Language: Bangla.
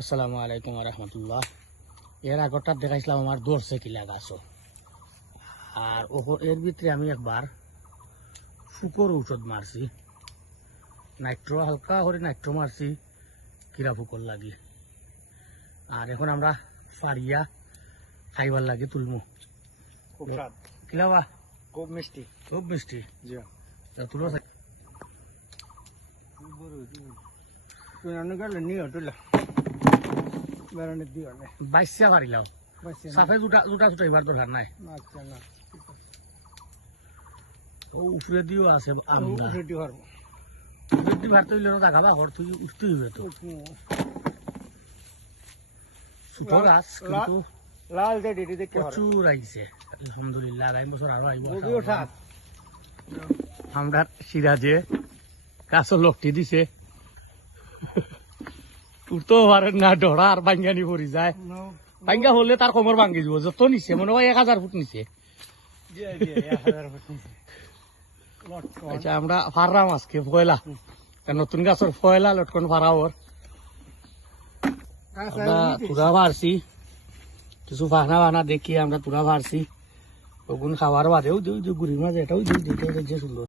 আসসালামু আলাইকুম রহমতুল্লাহ। এর আগরটা দেখাইছিলাম আমার দৌড়ছে কিলা গাছ, আর এর ভিতরে আমি একবার ফুকর ঔষধ মারছি, নাইট্রো হালকা করে নাইট্রো মারছি কিরা ফুকর লাগি। আর এখন আমরা ফারিয়া খাইবার লাগে তুলমু। খুব স্বাদ, কিলা বা খুব মিষ্টি। খুব মিষ্টি। জি তুলো তুই অনেক গেলে নিও তুলা বেড়ানোর দিও না। বাইশা পারিলাম সাফে জুটা জুটা জুটা এবার দরকার নাই। আচ্ছা না ও উফরে দিও আছে আমরা সেটি পারবো যদি ভাত হইলে না জাগা বা ঘর তুই উঠতে হইবে তো। ছোট গাছ কিন্তু লাল দে ডিটি দেখতে পারবো। প্রচুর আইছে আলহামদুলিল্লাহ। আগামী বছর আরো আইব। খুবই স্বাদ। আমরা সিরাজে গাছও লকটি দিছে, উঠতেও পারেন না, ডরা আর বাঙ্গানি পড়ি যায়। বাঙ্গা হলে তার কোমর ভাঙ্গি যাব। যত নিচে মনে হয় 1000 ফুট নিচে। আচ্ছা আমরা ফাররাম আজকে ফয়লা, নতুন গাছের ফয়লা লটকন ফারাওর আমরা তুরা ভারছি, কিছু ফাহনা বাহনা দেখি আমরা তুরা ভারছি। ওগুন খাওয়ার বাদেও দিই গুড়ির মাঝে এটাও দিই, যে সুন্দর।